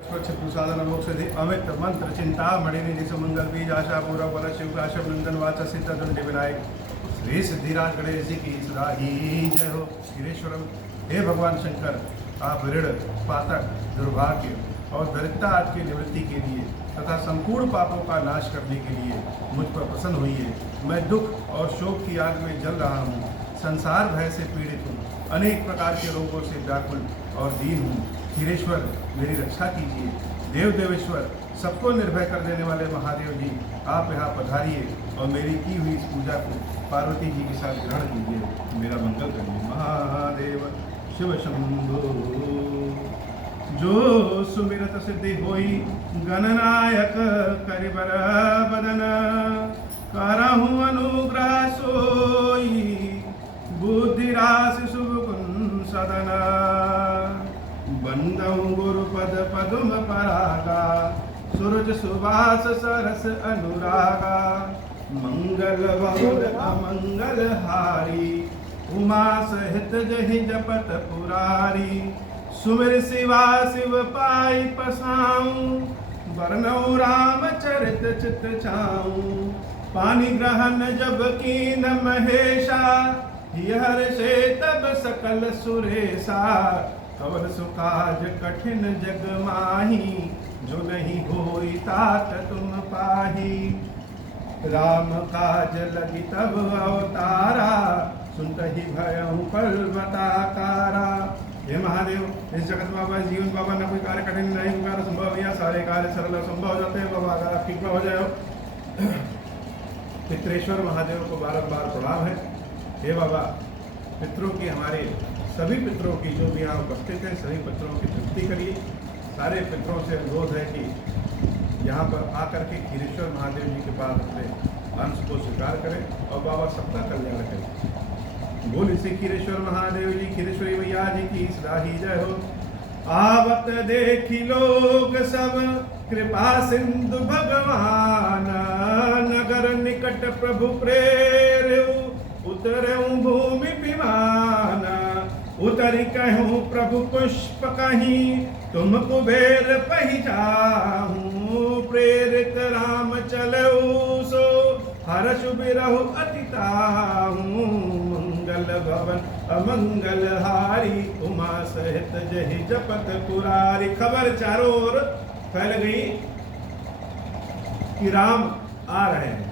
प्रसादन मोक्षदि अमित मंत्र चिंता मणिनिधि सुमंगल बीज आशा पूरा बल शिव काशव नंदन वाचा सिद्ध दंड विनायक श्री सिद्धिराज गणेश जी की सदा ही जय हो। गिरीश्वरम, हे भगवान शंकर, आप ऋण, पातक, दुर्भाग्य और दरिद्रता की निवृत्ति के लिए तथा संपूर्ण पापों का नाश करने के लिए मुझ पर प्रसन्न होइए। मैं दुख और शोक की आग में जल रहा हूँ, संसार भय से पीड़ित हूँ, अनेक प्रकार के रोगों से व्याकुल और दीन हूँ। हीरेश्वर, मेरी रक्षा कीजिए। देव देवेश्वर, सबको निर्भय कर देने वाले महादेव जी, आप यहाँ पधारिए और मेरी की हुई इस पूजा को पार्वती जी के साथ ग्रहण कीजिए, मेरा मंगल करिए। महादेव शिव शंभो, जो सुमिरत सिद्धि होई, गणनायक करिबर बदन, करहूँ अनुग्रह सोई, बुद्धि राशि शुभ गुण सदन, बंदऊ गुरुपद पदुम परागा, सूरज सुबास सरस अनुरागा, मंगल बहुल अमंगल हारी, उमा सहित जहि जपत पुरारी, सुमिर शिवा शिव पाई पसाऊं, वर्णौ राम चरित चित छाऊं, पानी ग्रहण जब कीन महेशा, हर से तब सकल सुरेशा, कवन सुकाज कठिन जग माही, जो नहीं होई तात तुम पाही, राम काज लगी तब अवतारा, सुनत ही भयहु पर्वताकारा। हे महादेव, इस जगत में बाबा जीवन बाबा न कोई कार्य कठिन नहीं पुकार संभव भैया, सारे कार्य सरल संभव हो जाते हैं बाबा, अगर आप ठीक हो जाए। पितरेश्वर महादेव को बारंबार प्रणाम है। हे बाबा, पितरों की, हमारे सभी पितरों की जो भी यहाँ उपस्थित हैं, सभी पितरों की तृप्ति करिए। सारे पितरों से अनुरोध है कि यहाँ पर आकर के खीरेश्वर महादेव जी के पास अपने अंश को स्वीकार करें और बाबा सबका कल्याण करें। बोल श्री खीरेश्वर महादेव जी, खीरेश्वरी मैया जी की सदा ही जय हो। आवत देखी लोग सब कृपा सिंधु भगवान, नगर निकट प्रभु प्रेरऊ, उतरऊ भूमि विमान, उतरी कहूँ प्रभु पुष्प कहीं, तुम कुबेर पहिचाहूँ, प्रेरित राम चलऊ सो, हर्ष बिरहु अतिताहूँ, मंगल भवन अमंगल हारी, उमा सहित जहि जपत पुरारी। खबर चारों ओर फैल गई कि राम आ रहे हैं।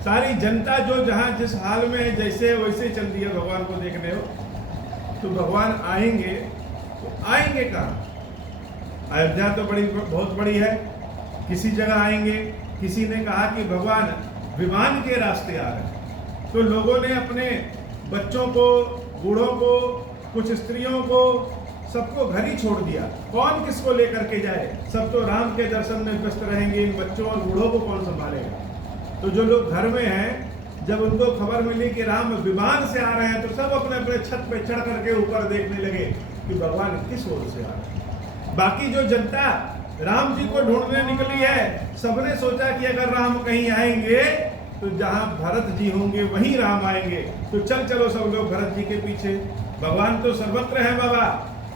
सारी जनता जो जहां जिस हाल में जैसे वैसे चल रही है भगवान को देखने हो, तो भगवान आएंगे तो आएंगे कहाँ? अयोध्या तो बहुत बड़ी है, किसी जगह आएंगे। किसी ने कहा कि भगवान विमान के रास्ते आ रहे हैं, तो लोगों ने अपने बच्चों को, बूढ़ों को, कुछ स्त्रियों को, सबको घर ही छोड़ दिया। कौन किसको लेकर के जाए? सब तो राम के दर्शन में व्यस्त रहेंगे, इन बच्चों और बूढ़ों को कौन संभालेगा? तो जो लोग घर में हैं, जब उनको खबर मिली कि राम विमान से आ रहे हैं, तो सब अपने अपने छत पे चढ़ करके ऊपर देखने लगे कि भगवान किस ओर से आ रहे हैं। बाकी जो जनता राम जी को ढूंढने निकली है, सबने सोचा कि अगर राम कहीं आएंगे तो जहां भरत जी होंगे वहीं राम आएंगे, तो चलो सब लोग भरत जी के पीछे। भगवान तो सर्वत्र है बाबा,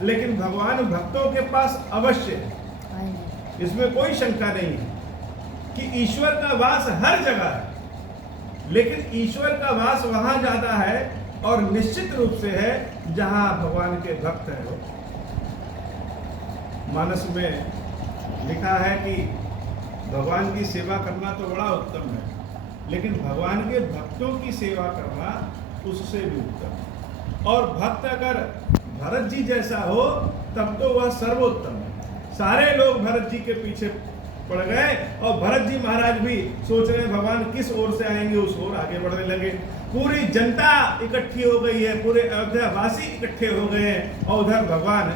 लेकिन भगवान भक्तों के पास अवश्य है, इसमें कोई शंका नहीं है कि ईश्वर का वास हर जगह है, लेकिन ईश्वर का वास वहां जाता है और निश्चित रूप से है जहां भगवान के भक्त हैं। मानस में लिखा है कि भगवान की सेवा करना तो बड़ा उत्तम है, लेकिन भगवान के भक्तों की सेवा करना उससे भी उत्तम। और भक्त अगर भरत जी जैसा हो तब तो वह सर्वोत्तम है। सारे लोग भरत जी के पीछे पड़ गए और भरत जी महाराज भी सोच रहे हैं भगवान किस ओर से आएंगे, उस ओर आगे बढ़ने लगे। पूरी जनता इकट्ठी हो गई है, पूरे अयोध्या वासी इकट्ठे हो गए हैं, और उधर भगवान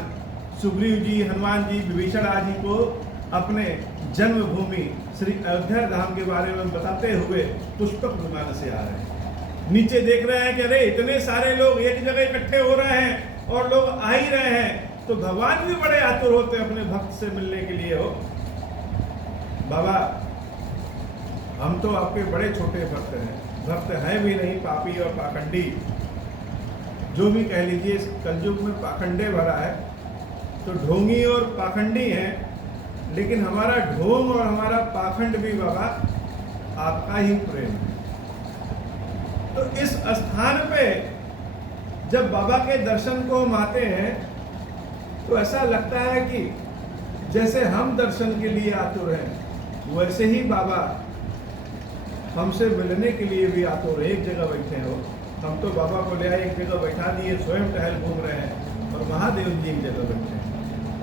सुग्रीव जी, हनुमान जी, विभीषण आदि को अपने जन्मभूमि श्री अयोध्या धाम के बारे में बताते हुए पुष्पक विमान से आ रहे हैं। नीचे देख रहे हैं कि अरे इतने सारे लोग एक जगह इकट्ठे हो रहे हैं और लोग आ ही रहे हैं, तो भगवान भी बड़े आतुर होते हैं अपने भक्त से मिलने के लिए। हो बाबा, हम तो आपके बड़े छोटे भक्त हैं, भक्त हैं भी नहीं, पापी और पाखंडी, जो भी कह लीजिए। इस कलयुग में पाखंडे भरा है, तो ढोंगी और पाखंडी हैं, लेकिन हमारा ढोंग और हमारा पाखंड भी बाबा आपका ही प्रेम है। तो इस स्थान पे जब बाबा के दर्शन को हम आते हैं तो ऐसा लगता है कि जैसे हम दर्शन के लिए आतुर हैं, वैसे ही बाबा हमसे मिलने के लिए भी आतुर है। एक जगह बैठे हो, हम तो बाबा को ले आए, एक जगह बैठा दिए, स्वयं टहल घूम रहे हैं, और महादेव जी एक जगह बैठे हैं।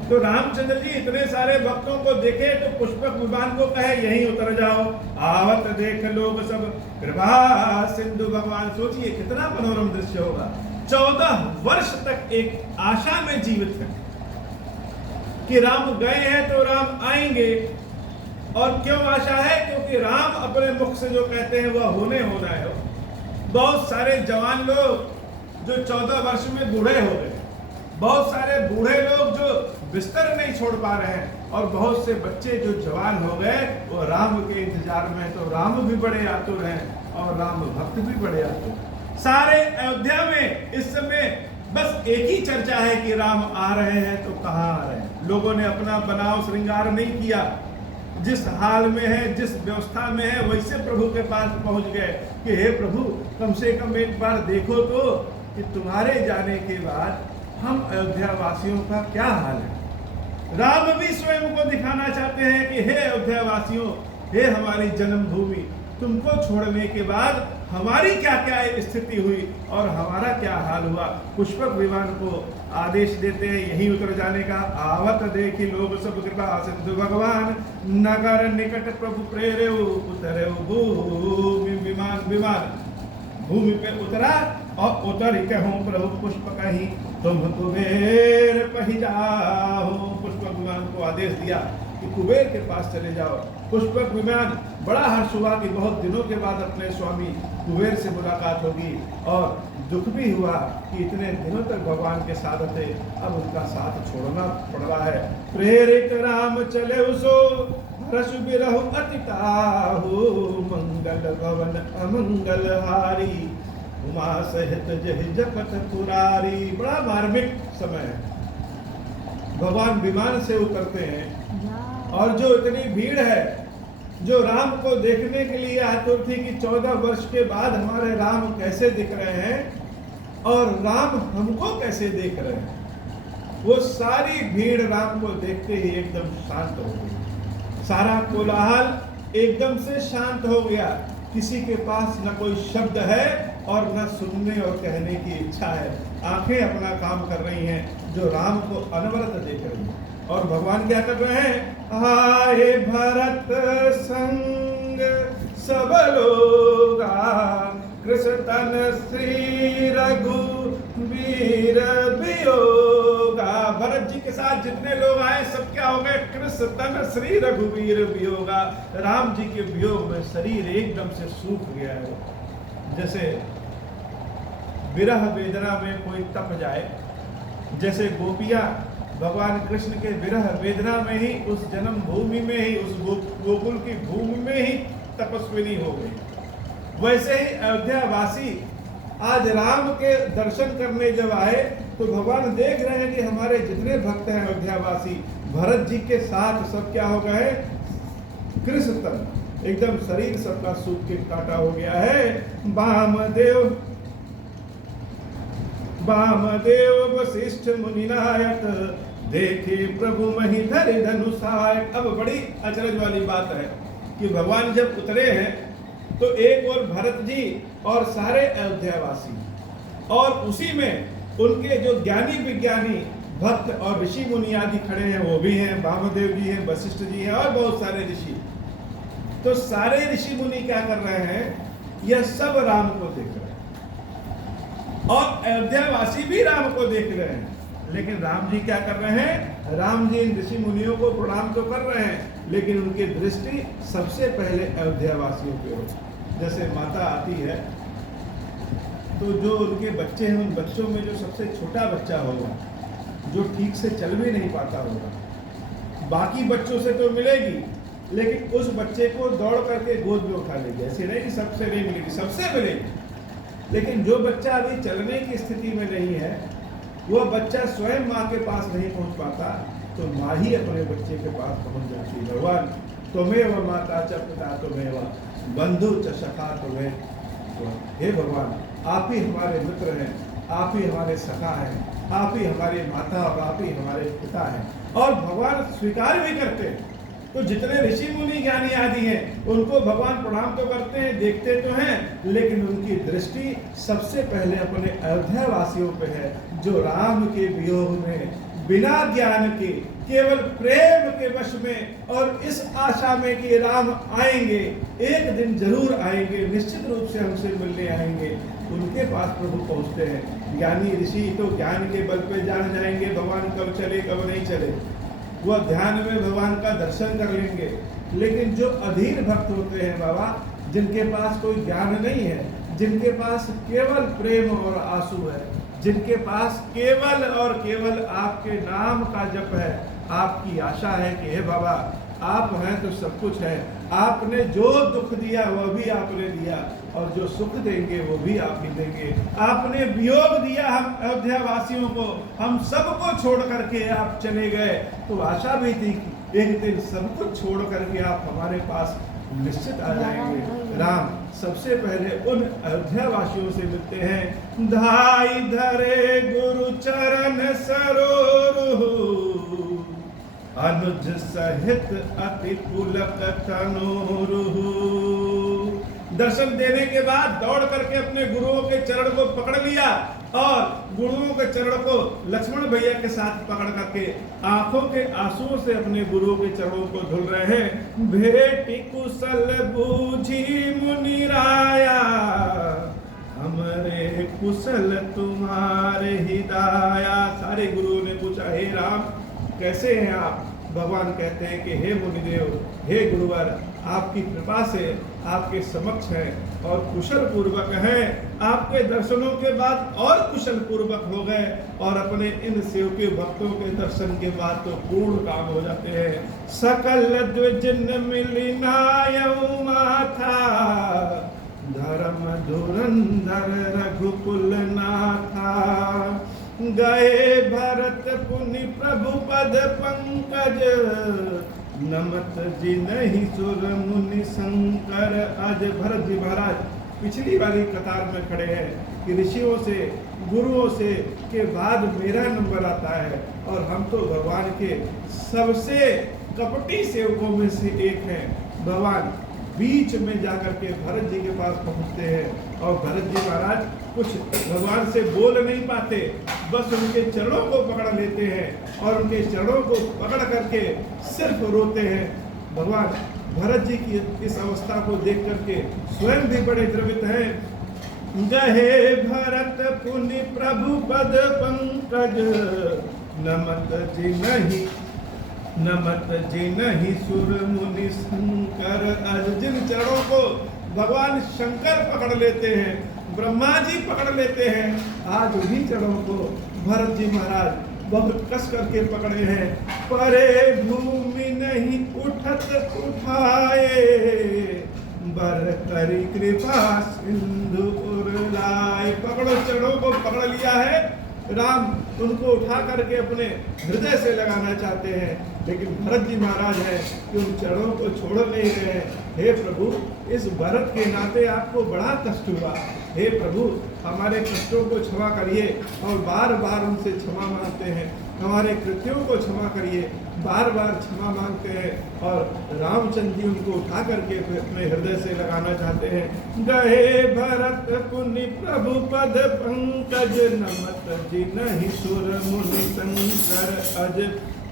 तो रामचंद्र जी इतने सारे भक्तों को देखे तो पुष्पक विमान को कहे यहीं उतर जाओ, आवत देख लोग सब कृपा सिंधु भगवान। सोचिए कितना मनोरम दृश्य होगा। 14 वर्ष तक एक आशा में जीवित है कि राम गए हैं तो राम आएंगे। और क्यों आशा है? क्योंकि राम अपने मुख से जो कहते हैं वह होने होना है। बहुत सारे जवान लोग जो 14 वर्ष में बूढ़े हो गए, बहुत सारे बूढ़े लोग जो बिस्तर नहीं छोड़ पा रहे हैं, और बहुत से बच्चे जो जवान हो गए वो राम के इंतजार में। तो राम भी बड़े आतुर हैं और राम भक्त भी बड़े आतुर। सारे अयोध्या में इस समय बस एक ही चर्चा है कि राम आ रहे हैं तो कहाँ आ रहे हैं। लोगों ने अपना बनाव श्रृंगार नहीं किया, जिस हाल में है, जिस व्यवस्था में है, वैसे प्रभु के पास पहुंच गए कि हे प्रभु, कम से कम एक बार देखो तो कि तुम्हारे जाने के बाद हम अयोध्या वासियों का क्या हाल है। राम भी स्वयं को दिखाना चाहते हैं कि हे अयोध्या वासियों, हे हमारी जन्मभूमि, तुमको छोड़ने के बाद हमारी क्या क्या स्थिति हुई और हमारा क्या हाल हुआ। पुष्पक विमान को आदेश देते हैं यहीं उतर जाने का। आवत देखी लोग सब कृपा सिंधु भगवान, नगर निकट प्रभु प्रेरे उतरे भूमि विमान। विमान भूमि पे उतरा और उतर कहूँ प्रभु पुष्प कहीं तुम कुबेर पही जाओ। पुष्पक विमान को आदेश दिया कि कुबेर के पास चले जाओ। पुष्पक विमान बड़ा हर्ष हुआ कि बहुत दिनों के बाद अपने स्वामी कुबेर से मुलाकात होगी, और दुख भी हुआ कि इतने दिनों तक भगवान के साथ थे, अब उनका साथ छोड़ना पड़ रहा है। प्रेरित राम चले उसो रसु बिरहु अति ताहु, मंगल भवन अमंगल हारी, उमा सहित जहि जपत पुरारी। बड़ा मार्मिक समय है। भगवान विमान से उतरते हैं और जो इतनी भीड़ है जो राम को देखने के लिए आतुर थी कि 14 वर्ष के बाद हमारे राम कैसे दिख रहे हैं और राम हमको कैसे देख रहे हैं, वो सारी भीड़ राम को देखते ही एकदम शांत हो गई। सारा कोलाहल एकदम से शांत हो गया। किसी के पास न कोई शब्द है और न सुनने और कहने की इच्छा है। आंखें अपना काम कर रही हैं जो राम को अनवरत देख रही हैं। और भगवान क्या कर रहे हैं? आए भरत संग सब लोगा, कृष्ण श्री रघुवीर वियोगा। भरत जी के साथ जितने लोग आए सब क्या हो गए? कृष्ण श्री रघुवीर वियोगा। राम जी के वियोग में शरीर एकदम से सूख गया है। जैसे विरह वेदना में कोई तप जाए, जैसे गोपियां भगवान कृष्ण के विरह वेदना में ही, उस जन्म भूमि में ही, उस गोकुल की भूमि में ही तपस्विनी हो गई, वैसे ही अयोध्या वासी आज राम के दर्शन करने जब आए तो भगवान देख रहे हैं कि हमारे जितने भक्त हैं अयोध्या वासी भरत जी के साथ सब क्या हो गए? कृष्ण एकदम शरीर सबका सूख के काटा हो गया है। वामदेव वशिष्ठ मुनिनायक, देखे प्रभु मही धरि धनुषाय। अब बड़ी अचरज वाली बात है कि भगवान जब उतरे हैं तो एक और भरत जी और सारे अयोध्यावासी, और उसी में उनके जो ज्ञानी विज्ञानी भक्त और ऋषि मुनि आदि खड़े हैं, वो भी हैं, वामदेव जी हैं, वशिष्ठ जी हैं और बहुत सारे ऋषि। तो सारे ऋषि मुनि क्या कर रहे हैं? यह सब राम को देख रहे हैं और अयोध्यावासी भी राम को देख रहे हैं। लेकिन राम जी क्या कर रहे हैं? राम जी इन ऋषि मुनियों को प्रणाम तो कर रहे हैं, लेकिन उनकी दृष्टि सबसे पहले अयोध्यावासियों पे हो। जैसे माता आती है तो जो उनके बच्चे हैं, उन बच्चों में जो सबसे छोटा बच्चा होगा, जो ठीक से चल भी नहीं पाता होगा, बाकी बच्चों से तो मिलेगी, लेकिन उस बच्चे को दौड़ करके गोद में उठा लेगी। ऐसे नहीं कि सबसे नहीं मिलेगी, सबसे मिलेगी। लेकिन जो बच्चा अभी चलने की स्थिति में नहीं है, वो बच्चा स्वयं माँ के पास नहीं पहुँच पाता तो माँ ही अपने बच्चे के पास पहुँच जाती है। भगवान त्वमेव माता च पिता त्वमेव बंधु च सखा त्वमेव। तो हे भगवान, आप ही हमारे मित्र हैं, आप ही हमारे सखा हैं, आप ही हमारे माता और आप ही हमारे पिता हैं। और भगवान स्वीकार भी करते हैं। तो जितने ऋषि मुनि ज्ञानी आदि हैं उनको भगवान प्रणाम तो करते हैं, देखते तो हैं, लेकिन उनकी दृष्टि सबसे पहले अपने अयोध्या वासियों पे है, जो राम के वियोग में बिना ज्ञान के केवल प्रेम के वश में और इस आशा में कि राम आएंगे, एक दिन जरूर आएंगे, निश्चित रूप से हमसे मिलने आएंगे, उनके पास प्रभु पहुंचते हैं। ज्ञानी ऋषि तो ज्ञान के बल पे जान जाएंगे भगवान कब चले कब नहीं चले, वह ध्यान में भगवान का दर्शन कर लेंगे। लेकिन जो अधीर भक्त होते हैं बाबा, जिनके पास कोई ज्ञान नहीं है, जिनके पास केवल प्रेम और आंसू है, जिनके पास केवल और केवल आपके नाम का जप है, आपकी आशा है कि हे बाबा आप हैं तो सब कुछ है, आपने जो दुख दिया वह भी आपने दिया और जो सुख देंगे वो भी आप ही देंगे। आपने वियोग दिया हम अयोध्या वासियों को, हम सबको छोड़ करके आप चले गए, तो आशा भी थी कि एक दिन सब कुछ छोड़ करके आप हमारे पास निश्चित आ जाएंगे। राम सबसे पहले उन अयोध्या वासियों से मिलते हैं। धाई धरे गुरु चरण सरोरु, अनुज सहित अति पुलक तनोरु। दर्शन देने के बाद दौड़ करके अपने गुरुओं के चरण को पकड़ लिया और गुरुओं के चरण को लक्ष्मण भैया के साथ पकड़ करके आंखों के आंसुओं से अपने गुरुओं के चरणों को धुल रहे हैं। भेटी कुशल बूझी मुनि राया, हमरे कुशल तुम्हारे हिदाया। सारे गुरुओं ने पूछा, हे राम कैसे हैं आप? भगवान कहते हैं कि हे मुनिदेव, हे गुरुवर, आपकी कृपा से आपके समक्ष हैं और कुशल पूर्वक हैं। आपके दर्शनों के बाद और कुशल पूर्वक हो गए और अपने इन सेवके भक्तों के दर्शन के बाद तो पूर्ण काम हो जाते हैं। सकल द्विजन मिलिनायऊ माथा, धर्म धुरंधर रघुकुल नाथा। गए भरत पुनि प्रभु पद पंकज, नमत जी नहीं सुर मुनि शंकर। आज भरत जी महाराज पिछली वाली कतार में खड़े हैं कि ऋषियों से गुरुओं से के बाद मेरा नंबर आता है और हम तो भगवान के सबसे कपटी सेवकों में से एक हैं। भगवान बीच में जाकर के भरत जी के पास पहुंचते हैं और भरत जी महाराज कुछ भगवान से बोल नहीं पाते, बस उनके चरणों को पकड़ लेते हैं और उनके चरणों को पकड़ करके सिर्फ रोते हैं। भगवान भरत जी की इस अवस्था को देख करके स्वयं भी बड़े द्रवित हैं। गहे भरत पुनि प्रभु पद पंकज, नमत जी नहीं नमत जी नहीं सुर मुनि शंकर। आज जिन चरणों को भगवान शंकर पकड़ लेते हैं, ब्रह्मा जी पकड़ लेते हैं, आज उन्हीं चरणों को भरत जी महाराज बहुत कस करके पकड़े हैं। परे भूमि नहीं उठत उठाए, बर करी कृपा सिंधु उरलाए। पकड़ो, चरणों को पकड़ लिया है। राम उनको उठा करके अपने हृदय से लगाना चाहते हैं, लेकिन भरत जी महाराज हैं कि उन चरणों को छोड़ नहीं रहे हैं। हे प्रभु, इस भरत के नाते आपको बड़ा कष्ट हुआ, हे प्रभु हमारे कष्टों को क्षमा करिए। और बार बार उनसे क्षमा मांगते हैं, हमारे कृत्यों को क्षमा करिए, बार बार क्षमा मांगते हैं। और रामचंद्र जी उनको उठा करके अपने हृदय से लगाना चाहते हैं। गए भरत पुनि प्रभु पद पंकज, नमत जी नहीं सुर मुनि शंकर अज।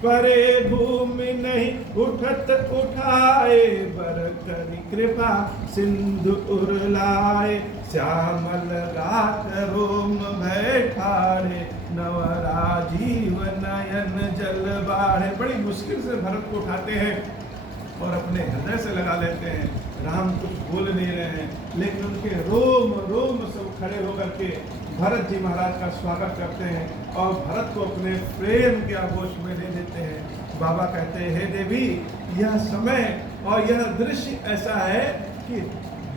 परे भूमि नहीं उठत उठाए, बर करी कृपा सिंधु उरलाए। श्यामल रात रोम भय ठारे, नवराजीव नयन जल बाढ़े। बड़ी मुश्किल से भरत को उठाते हैं और अपने हृदय से लगा लेते हैं। राम कुछ बोल नहीं रहे हैं, लेकिन उनके रोम रोम सब खड़े होकर के भरत जी महाराज का स्वागत करते हैं और भरत को अपने प्रेम के आगोश में ले लेते हैं। बाबा कहते हैं, हे देवी, यह समय और यह दृश्य ऐसा है कि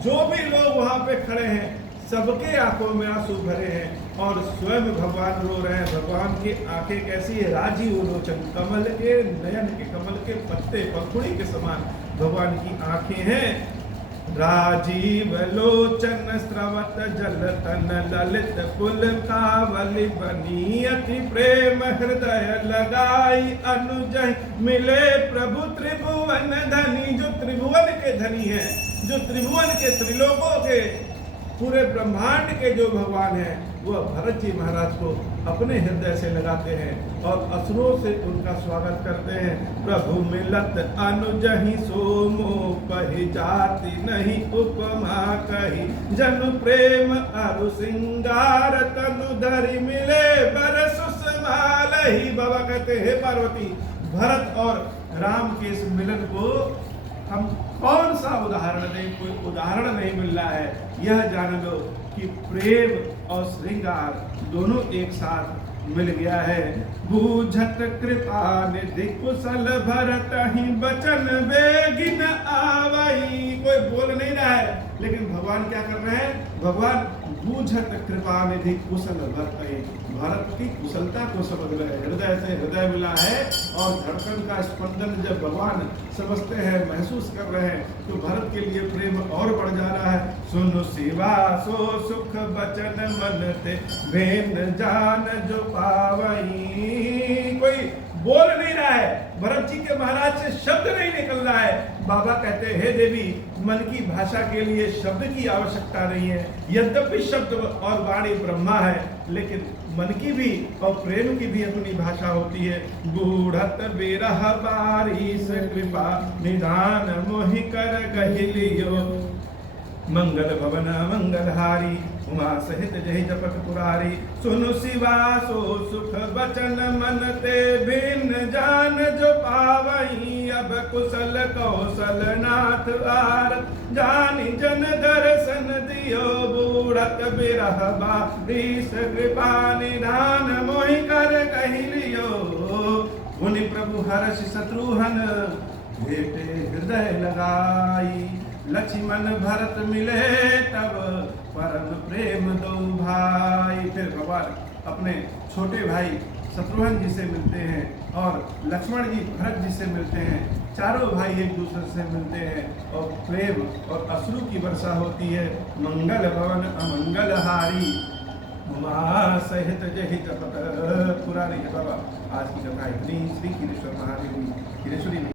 जो भी लोग वहाँ पे खड़े हैं सबके आंखों में आंसू भरे हैं। और स्वयं भगवान रो रहे हैं। भगवान की आंखें कैसी है? राजीव लोचन, कमल के नयन के, कमल के पत्ते पंखुड़ी के समान भगवान की आंखें हैं। राजीव लोचन स्रवत जल तन ललित पुल कावली बनी, अति प्रेम हृदय लगाई अनुजय मिले प्रभु त्रिभुवन धनी। जो त्रिभुवन के धनी है, जो त्रिभुवन के, त्रिलोकों के, पूरे ब्रह्मांड के जो भगवान हैं, वह भरत जी महाराज को अपने हृदय से लगाते हैं और असुरों से उनका स्वागत करते हैं। प्रभु मिलत अनुजहि सोमो पहि जाति नहीं उपमा कही, जनु प्रेम अरु सिंगार तनु धरि मिले बरस सुमालहि। बाबा कहते हैं पार्वती, भरत और राम के इस मिलन को हम कौन सा उदाहरण दें? कोई उदाहरण नहीं मिल रहा है। यह जान लो कि प्रेम और श्रृंगार दोनों एक साथ मिल गया है। बूझत कृपा निधि कुशल भरत ही बचन बेगिन आवई। कोई बोल नहीं रहा है, लेकिन भगवान क्या कर रहे हैं? भगवान बूझत कृपा निधि कुशल भरत ही, भरत की कुशलता को समझ रहे हैं। हृदय से हृदय मिला है और धड़कन का स्पंदन जब भगवान समझते हैं, महसूस कर रहे हैं, तो भरत के लिए प्रेम और बढ़ जा रहा है। सुनो शिवा सो सुख बचन मन ते भेन जान जो पावई। कोई बोल नहीं रहा है, भरत जी के महाराज से शब्द नहीं निकल रहा है। बाबा कहते हैं, हे देवी, मन की भाषा के लिए शब्द की आवश्यकता नहीं है। यद्यपि शब्द और वाणी ब्रह्मा है, लेकिन मन की भी और प्रेम की भी अपनी भाषा होती है। बूढ़त बिरह बारिश कृपा निधान मोहि कर कहिलियो, मंगल भवन मंगलहारी उमा सहित जहि जपत पुरारी। सुनु शिवा सो सुख बचन मन ते भिन्न जान जो पावई, अब कुशल कौशल नाथ आर जानी जन दर्शन दियो, बूढ़त बिरह बारिश कृपा निधान मोहि कर कहिलियो। मुनि प्रभु हर्ष शत्रुघ्न भेटे हृदय लगाई, लक्ष्मण भरत मिले तब परम प्रेम दो भाई। फिर भगवान अपने छोटे भाई शत्रुघ्न जी से मिलते हैं और लक्ष्मण जी भरत जी से मिलते हैं। चारों भाई एक दूसरे से मिलते हैं और प्रेम और अश्रु की वर्षा होती है। मंगल भवन अमंगल हारी उमा सहित जहि जपत पुरारी। बाबा आज की कथा इतनी। श्री खीरेश्वर महादेव खीरेश्वरी